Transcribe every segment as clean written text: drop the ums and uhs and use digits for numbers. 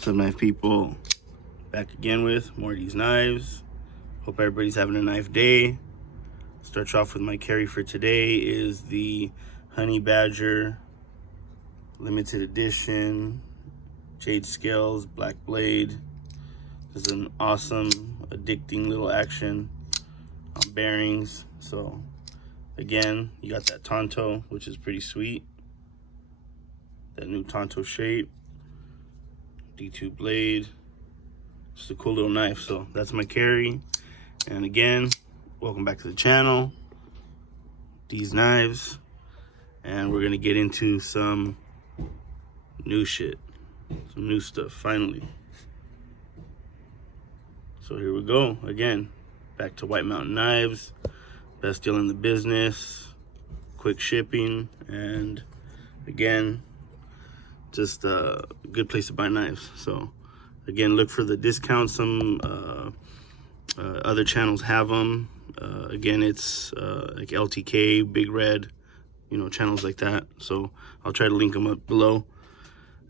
Some knife people, back again with more of these knives. Hope everybody's having a knife day. Start off with my carry for today is the Honey Badger limited edition jade scales black blade. This is an awesome addicting little action on bearings. So again, you got that Tonto, which is pretty sweet, that new Tonto shape, D2 blade. Just a cool little knife. So that's my carry. And again, welcome back to the channel. These knives, and we're gonna get into some new shit, some new stuff finally. So here we go again, back to White Mountain Knives, best deal in the business, quick shipping, and again, just a good place to buy knives. So again, look for the discounts. Some other channels have them. Again, it's like LTK, Big Red, you know, channels like that. So I'll try to link them up below.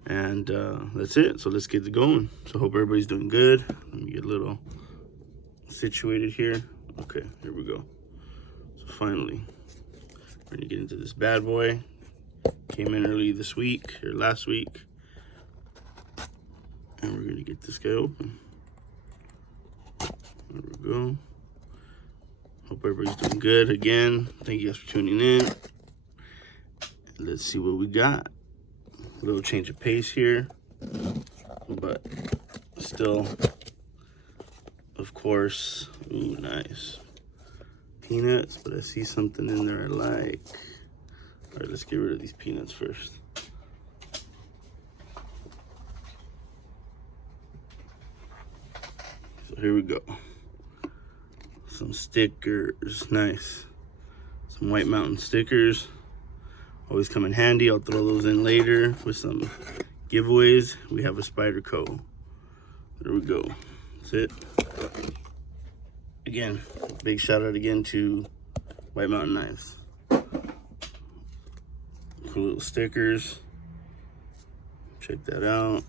And that's it. So let's get it going. So hope everybody's doing good. Let me get a little situated here. Okay, here we go. So finally, we're gonna get into this bad boy. Came in early this week, or last week. And we're gonna get this guy open. There we go. Hope everybody's doing good. Again, thank you guys for tuning in. Let's see what we got. A little change of pace here, but still, of course, ooh, nice. Peanuts, but I see something in there I like. All right, let's get rid of these peanuts first. So here we go. Some stickers, nice. Some White Mountain stickers. Always come in handy. I'll throw those in later with some giveaways. We have a Spyderco. There we go. That's it. Again, big shout out again to White Mountain Knives. Cool little stickers. Check that out.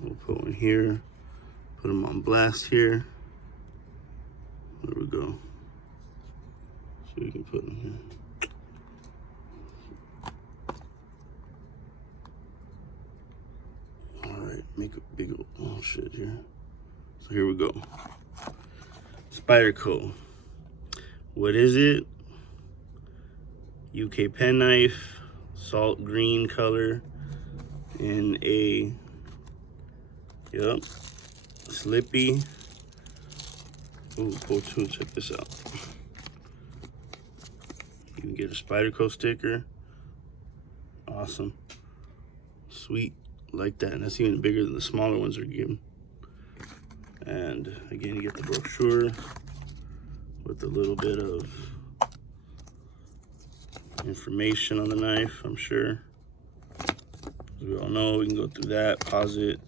We'll put one here. Put them on blast here. There we go. So we can put them here. Make a big oh shit here. So here we go. Spyderco. What is it? UK penknife, salt green color, in a slippy. Ooh, cool too. Check this out. You can get a Spyderco sticker. Awesome. Sweet. Like that, and that's even bigger than the smaller ones are given. And again, you get the brochure with a little bit of information on the knife, I'm sure. As we all know, we can go through that, pause it,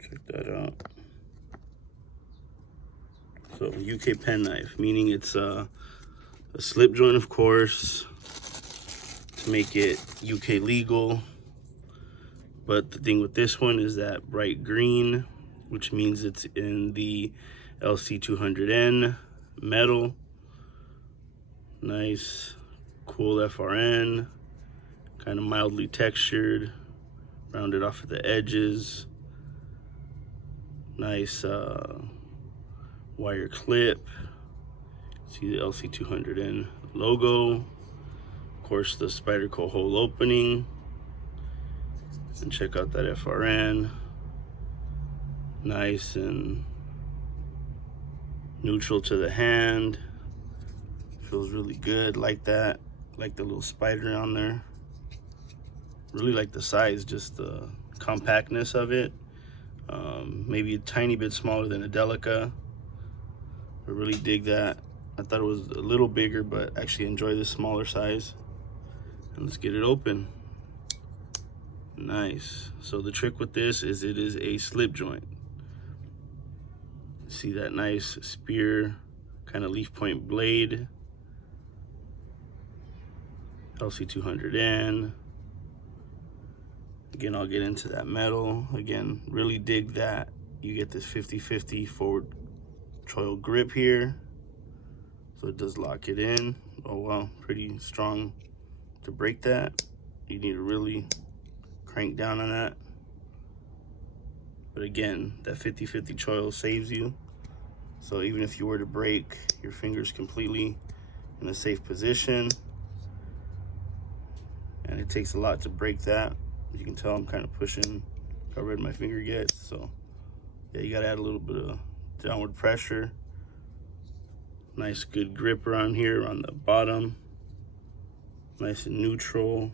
check that out. So UK penknife, meaning it's a slip joint, of course, to make it UK legal. But the thing with this one is that bright green, which means it's in the LC200N metal. Nice, cool FRN, kind of mildly textured, rounded off at the edges. Nice wire clip. See the LC200N logo. Of course, the Spyderco hole opening. And check out that FRN. Nice and neutral to the hand. Feels really good, like that. Like the little spider on there. Really like the size, just the compactness of it. Maybe a tiny bit smaller than a Delica. I really dig that. I thought it was a little bigger, but actually enjoy this smaller size. And let's get it open. Nice. So the trick with this is it is a slip joint. See that nice spear kind of leaf point blade. LC200N. Again, I'll get into that metal. Again, really dig that you get this 50-50 forward choil grip here. So it does lock it in. Oh wow, pretty strong to break that. You need to really crank down on that. But again, that 50-50 choil saves you. So even if you were to break your fingers completely in a safe position, and it takes a lot to break that. You can tell I'm kind of pushing how red my finger gets. So yeah, you gotta add a little bit of downward pressure. Nice good grip around here on the bottom. Nice and neutral.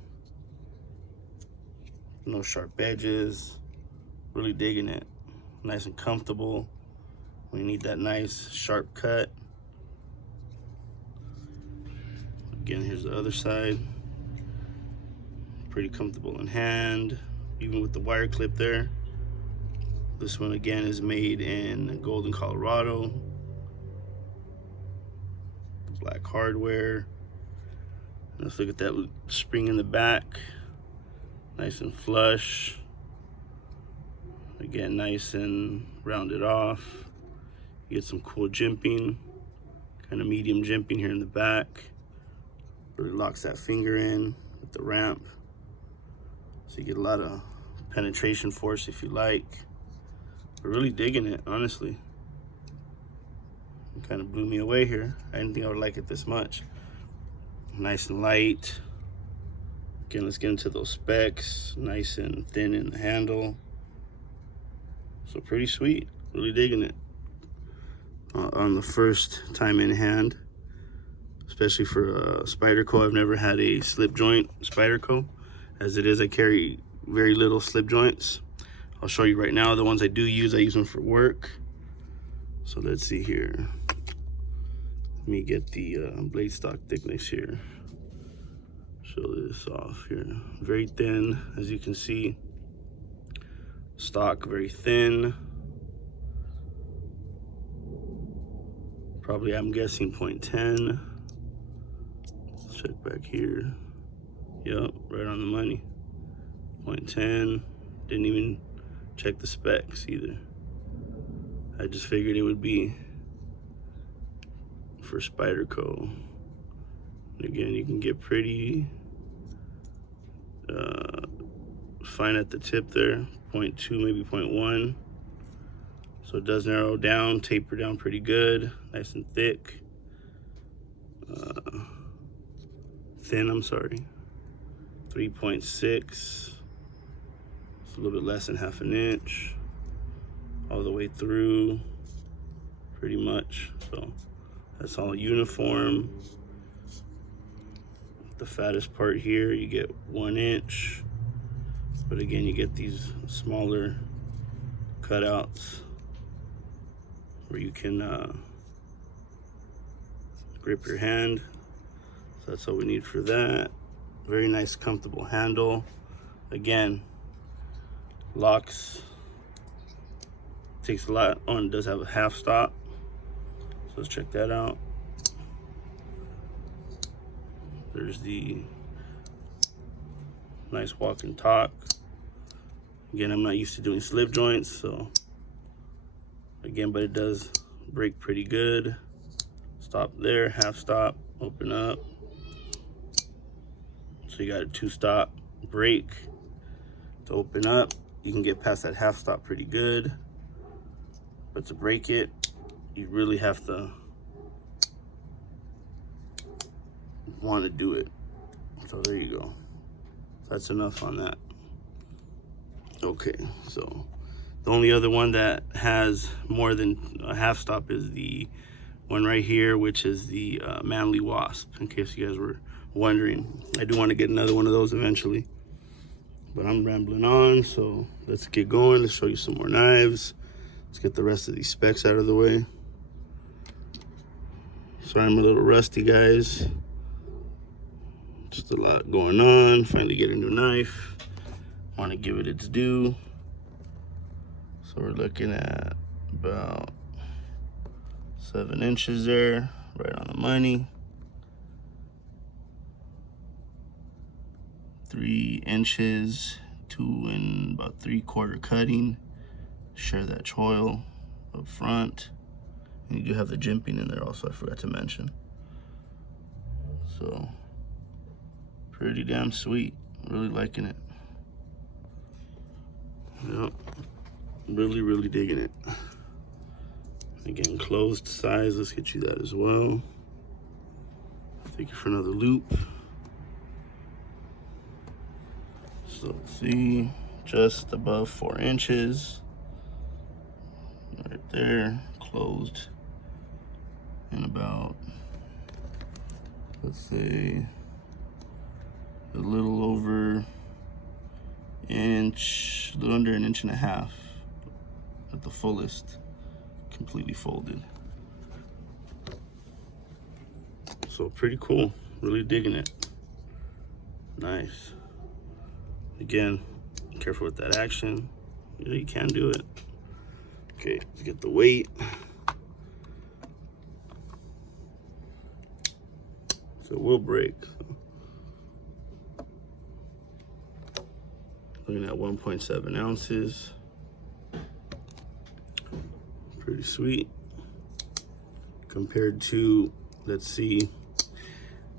No sharp edges. Really digging it. Nice and comfortable. We need that nice sharp cut. Again, here's the other side. Pretty comfortable in hand, even with the wire clip there. This one again is made in Golden, Colorado. Black hardware. Let's look at that spring in the back. Nice and flush. Again, nice and rounded off. You get some cool jimping, kind of medium jimping here in the back. Really locks that finger in with the ramp. So you get a lot of penetration force if you like. But really digging it, honestly. It kind of blew me away here. I didn't think I would like it this much. Nice and light. Again, let's get into those specs. Nice and thin in the handle. So pretty sweet, really digging it. On the first time in hand, especially for Spyderco. I've never had a slip joint Spyderco. As it is, I carry very little slip joints. I'll show you right now. The ones I use them for work. So let's see here. Let me get the blade stock thickness here. Show this off here. Very thin, as you can see. Stock very thin. Probably, I'm guessing 0.10. Let's check back here. Yep, right on the money. 0.10. Didn't even check the specs either. I just figured it would be for Spyderco. And again, you can get pretty fine at the tip there. 0.2, maybe 0.1. So it does narrow down, taper down pretty good, nice and thick. Thin, I'm sorry. 3.6. It's a little bit less than half an inch. All the way through, pretty much. So that's all uniform. The fattest part here, you get 1 inch. But again, you get these smaller cutouts where you can grip your hand. So that's all we need for that. Very nice, comfortable handle. Again, locks, takes a lot on. It does have a half stop. So let's check that out. There's the nice walk and talk. Again, I'm not used to doing slip joints, so again, but it does break pretty good. Stop there, half stop, open up. So you got a 2-stop break to open up. You can get past that half stop pretty good, but to break it, you really have to want to do it. So there you go. That's enough on that. Okay, so the only other one that has more than a half stop is the one right here, which is the Manly Wasp, in case you guys were wondering. I do want to get another one of those eventually, but I'm rambling on, so let's get going. Let's show you some more knives. Let's get the rest of these specs out of the way. Sorry, I'm a little rusty, guys. Just a lot going on. Finally get a new knife. Want to give it its due. So we're looking at about 7 inches there, right on the money. 3 inches 2 and about 3/4 cutting. Share that choil up front. And you do have the jimping in there also, I forgot to mention. So, pretty damn sweet. Really liking it. Yep. Really digging it. Again, closed size. Let's get you that as well. Take it for another loop. So let's see, just above 4 inches. Right there, closed. And about, let's say, a little over inch, a little under 1.5 inches at the fullest, completely folded. So pretty cool, really digging it. Nice. Again, careful with that action. You know, you can do it. Okay, let's get the weight. So it will break. Looking at 1.7 ounces. Pretty sweet. Compared to, let's see,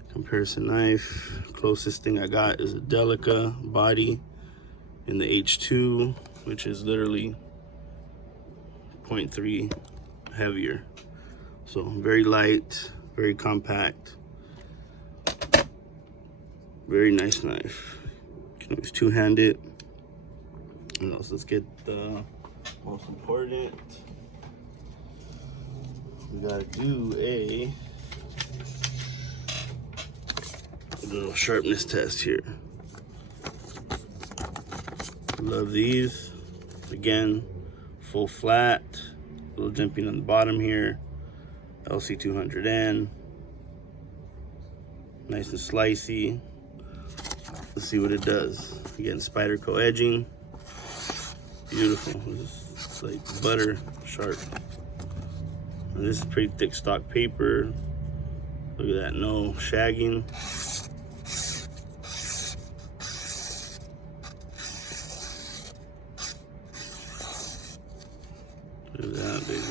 comparison knife. Closest thing I got is a Delica body in the H2, which is literally 0.3 heavier. So very light, very compact. Very nice knife. You can always two-hand it. And also, let's get the most important. We gotta do a little sharpness test here. Love these. Again, full flat, a little jimping on the bottom here. LC200N. Nice and slicey. Let's see what it does. Again, Spyderco edging. Beautiful. It's like butter sharp. And this is pretty thick stock paper. Look at that, no shagging. Look at that, baby.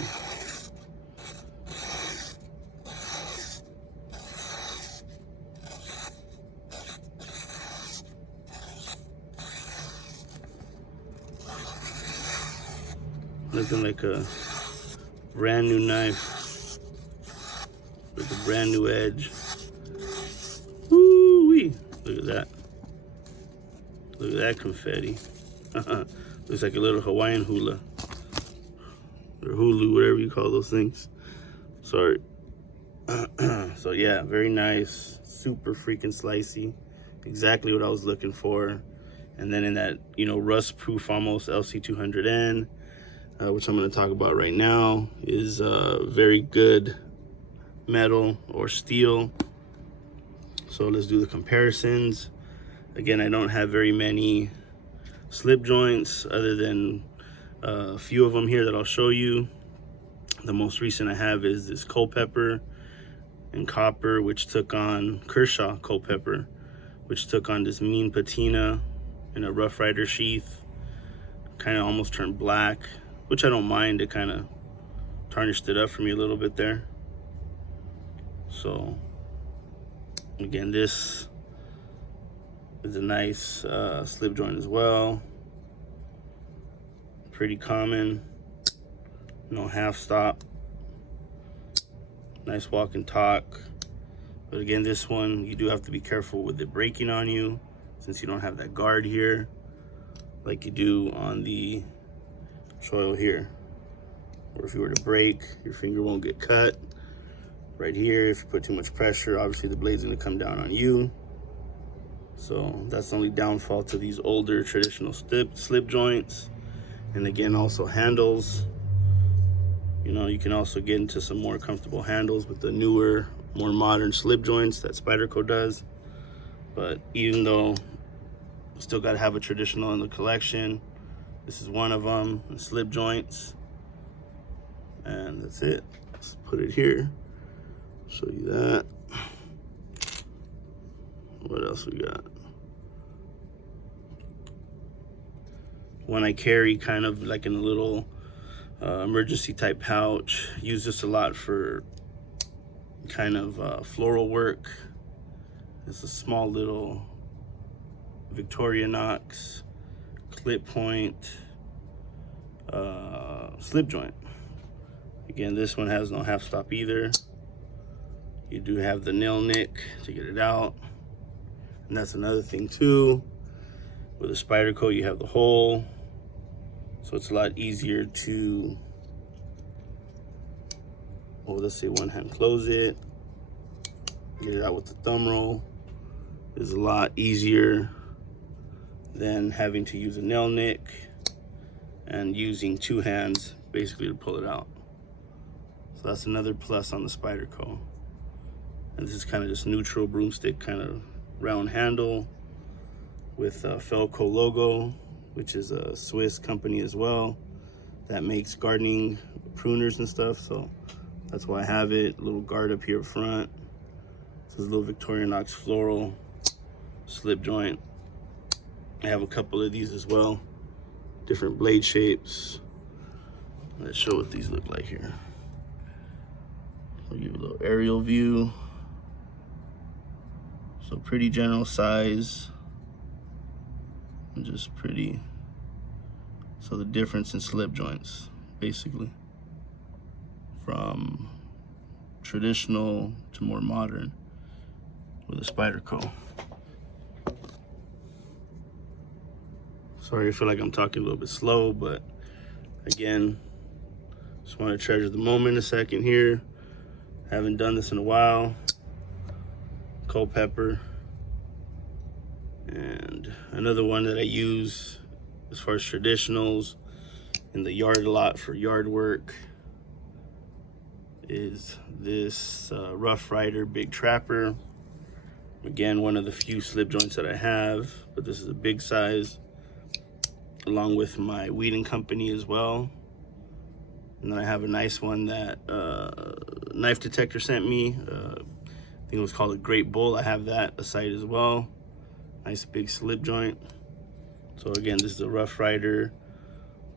Looking like a brand new knife with a brand new edge. Woo-wee. Look at that. Look at that confetti. Looks like a little Hawaiian hula. Or hulu, whatever you call those things. Sorry. So yeah, very nice. Super freaking slicey. Exactly what I was looking for. And then in that, you know, rust-proof almost LC200N. Which I'm going to talk about right now, is very good metal or steel. So let's do the comparisons. Again, I don't have very many slip joints other than a few of them here that I'll show you. The most recent I have is this Culpeper and copper, which took on Kershaw Culpeper, which took on this mean patina in a Rough Rider sheath. Kind of almost turned black, which I don't mind. It kind of tarnished it up for me a little bit there. So again, this is a nice slip joint as well. Pretty common. No half stop. Nice walk and talk. But again, this one, you do have to be careful with it breaking on you, since you don't have that guard here like you do on the choil here. Or if you were to break, your finger won't get cut. Right here, if you put too much pressure, obviously the blade's gonna come down on you. So that's the only downfall to these older traditional slip joints. And again, also handles. You know, you can also get into some more comfortable handles with the newer, more modern slip joints that Spyderco does. But even though you still gotta have a traditional in the collection, this is one of them, the slip joints. And that's it. Let's put it here. Show you that. What else we got? one I carry kind of like in a little emergency type pouch. Use this a lot for kind of floral work. It's a small little Victorinox clip point slip joint. Again, this one has no half stop either. You do have the nail nick to get it out, and that's another thing too. With a Spyderco, you have the hole, so it's a lot easier to, let's say one hand close it, get it out with the thumb roll. Is a lot easier than having to use a nail nick and using two hands basically to pull it out. So that's another plus on the Spyderco. And this is kind of just neutral broomstick kind of round handle with a Felco logo, which is a Swiss company as well that makes gardening pruners and stuff. So that's why I have it. A little guard up here front. This is a little Victorinox floral slip joint. I have a couple of these as well, different blade shapes. Let's show what these look like here. I'll give you a little aerial view. So pretty general size, and just pretty. So the difference in slip joints, basically, from traditional to more modern with a Spyderco. Sorry, I feel like I'm talking a little bit slow, but again, just want to treasure the moment a second here. Haven't done this in a while. Culpepper. And another one that I use as far as traditionals in the yard a lot for yard work is this Rough Rider Big Trapper. Again, one of the few slip joints that I have, but this is a big size, along with my Weeding Company as well. And then I have a nice one that Knife Detector sent me. I think it was called a Great Bull. I have that aside as well. Nice big slip joint. So again, this is a Rough Rider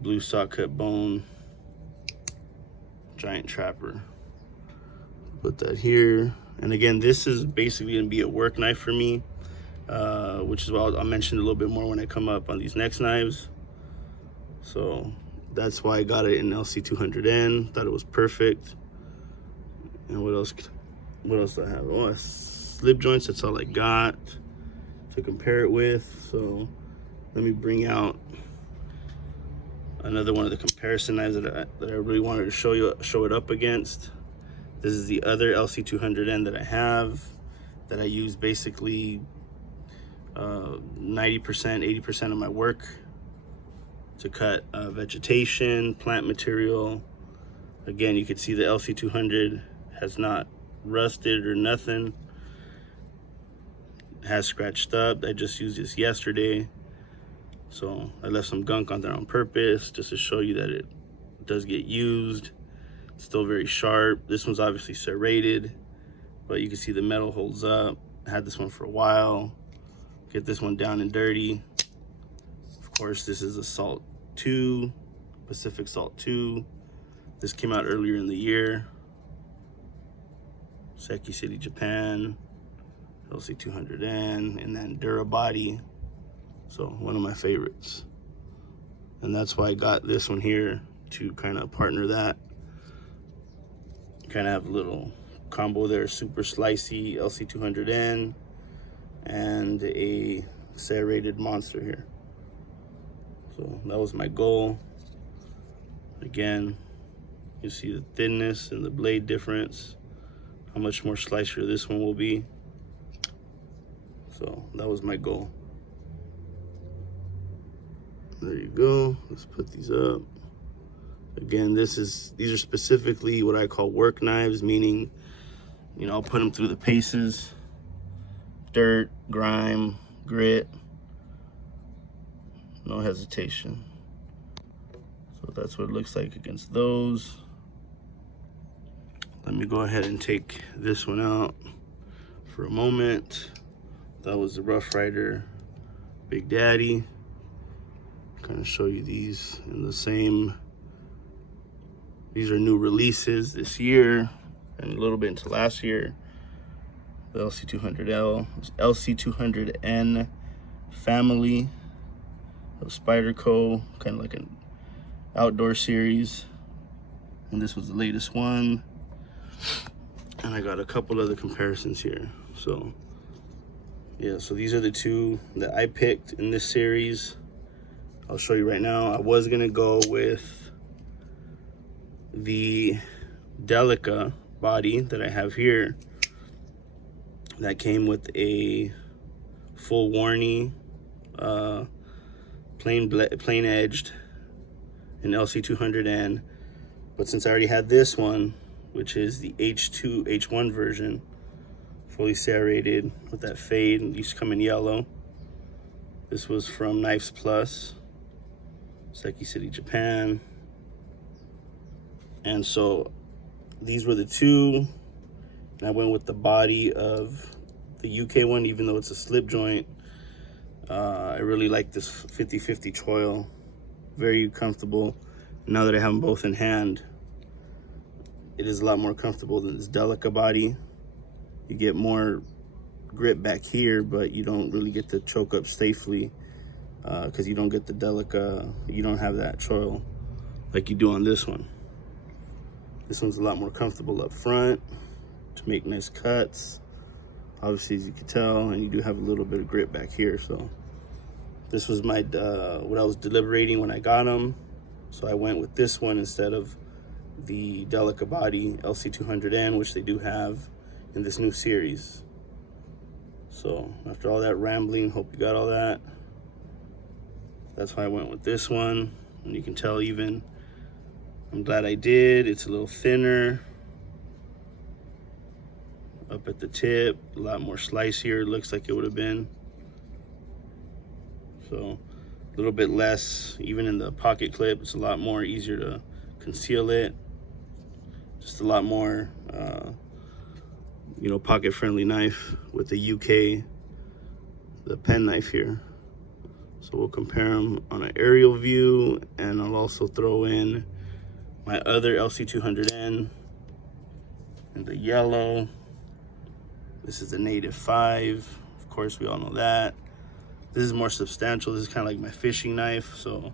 blue saw cut bone giant trapper. Put that here. And again, this is basically gonna be a work knife for me, which is what I'll mention a little bit more when I come up on these next knives. So that's why I got it in LC200N. Thought it was perfect. And what else do I have? Oh, slip joints, that's all I got to compare it with. So let me bring out another one of the comparison knives that I really wanted to show it up against. This is the other LC200N that I have, that I use basically 90%, 80% of my work to cut vegetation, plant material. Again, you can see the LC200 has not rusted or nothing. It has scratched up. I just used this yesterday, so I left some gunk on there on purpose just to show you that it does get used. It's still very sharp. This one's obviously serrated, but you can see the metal holds up. I had this one for a while. Get this one down and dirty. Of course, this is a Salt 2, Pacific Salt 2. This came out earlier in the year. Seki City, Japan, LC200N, and then Durabody. So one of my favorites. And that's why I got this one here, to kind of partner that. Kind of have a little combo there, super slicey LC200N and a serrated monster here. So that was my goal. Again, you see the thinness and the blade difference, how much more slicer this one will be. So that was my goal. There you go. Let's put these up. Again, these are specifically what I call work knives, meaning, you know, I'll put them through the paces, dirt, grime, grit, no hesitation. So that's what it looks like against those. Let me go ahead and take this one out for a moment. That was the Rough Rider Big Daddy. kind of show you these in the same. These are new releases this year and a little bit into last year. The LC200N family of Spyderco, kind of like an outdoor series, and this was the latest one. And I got a couple other comparisons here. So yeah, so these are the two that I picked in this series. I'll show you right now. I was gonna go with the Delica body that I have here, that came with a full warranty, plain edged, an LC200N. But since I already had this one, which is the H1 version, fully serrated with that fade, it used to come in yellow. This was from Knives Plus, Seki City, Japan. And so these were the two, and I went with the body of the UK one, even though it's a slip joint. I really like this 50/50 choil, very comfortable. Now that I have them both in hand, it is a lot more comfortable than this Delica body. You get more grip back here, but you don't really get to choke up safely, because you don't get the Delica, you don't have that choil like you do on this one. This one's a lot more comfortable up front to make nice cuts, obviously, as you can tell, and you do have a little bit of grip back here. So this was my what I was deliberating when I got them, so I went with this one instead of the Delica body LC200N, which they do have in this new series. So after all that rambling, hope you got all that. That's why I went with this one, and you can tell even, I'm glad I did. It's a little thinner up at the tip, a lot more slicier, it looks like it would have been. So a little bit less, even in the pocket clip, it's a lot more easier to conceal it. Just a lot more, pocket friendly knife with the UK, the Penknife here. So we'll compare them on an aerial view, and I'll also throw in my other LC200N in the yellow. This is the Native 5. Of course, we all know that. This is more substantial. This is kind of like my fishing knife, so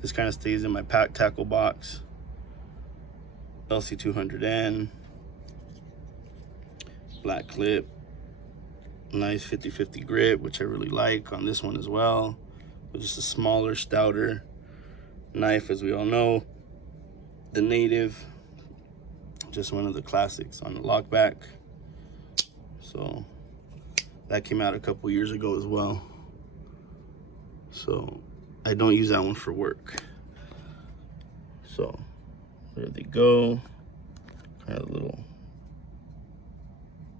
this kind of stays in my pack tackle box. LC200N, black clip, nice 50/50 grip, which I really like on this one as well. But just a smaller, stouter knife, as we all know. The Native, just one of the classics on the lockback. So that came out a couple years ago as well. So I don't use that one for work. So there they go. Kind of a little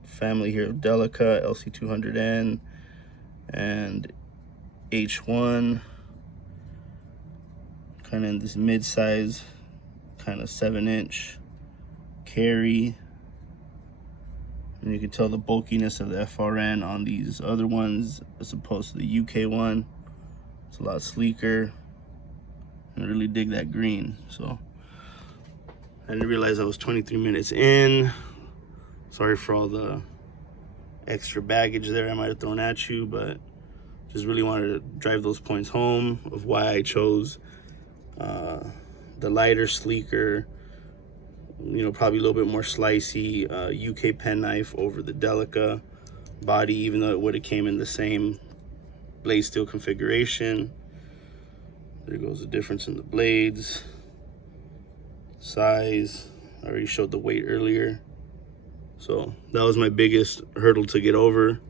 family here of Delica, LC200N, and H1. Kind of in this mid-size, kind of 7-inch carry. And you can tell the bulkiness of the FRN on these other ones as opposed to the UK one. It's a lot sleeker, and I really dig that green. So I didn't realize I was 23 minutes in. Sorry for all the extra baggage there I might have thrown at you, but just really wanted to drive those points home of why I chose the lighter, sleeker, probably a little bit more slicey UK penknife over the Delica body, even though it would have came in the same blade steel configuration. There goes the difference in the blades, size. I already showed the weight earlier. So that was my biggest hurdle to get over.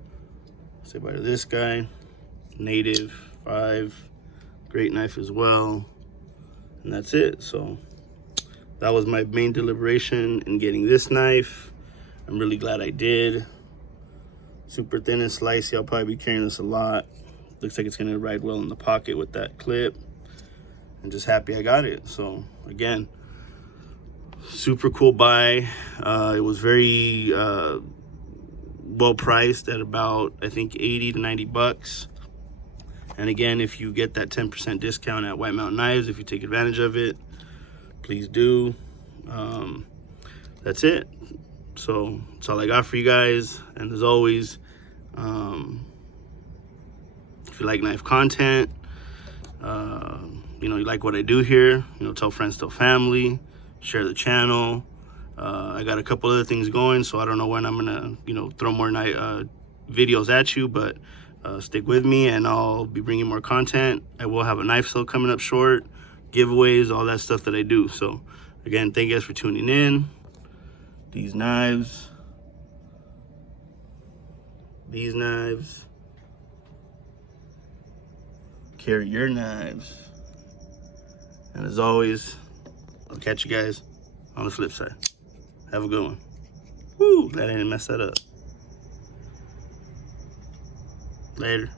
Say bye to this guy, Native 5, great knife as well. And that's it. So that was my main deliberation in getting this knife. I'm really glad I did. Super thin and slicey. I'll probably be carrying this a lot. Looks like it's gonna ride well in the pocket with that clip. I'm just happy I got it. So again, super cool buy. It was very well priced at about, I think, 80 to 90 bucks. And again, if you get that 10% discount at White Mountain Knives, if you take advantage of it, please do. That's it. So that's all I got for you guys. And as always, if you like knife content, you know, you like what I do here, you know, tell friends, tell family, share the channel. I got a couple other things going, so I don't know when I'm gonna, you know, throw more videos at you, but stick with me and I'll be bringing more content. I will have a knife sale coming up short, giveaways, all that stuff that I do. So again, thank you guys for tuning in. These knives, carry your knives. And as always, I'll catch you guys on the flip side. Have a good one. Woo, glad I didn't mess that up. Later.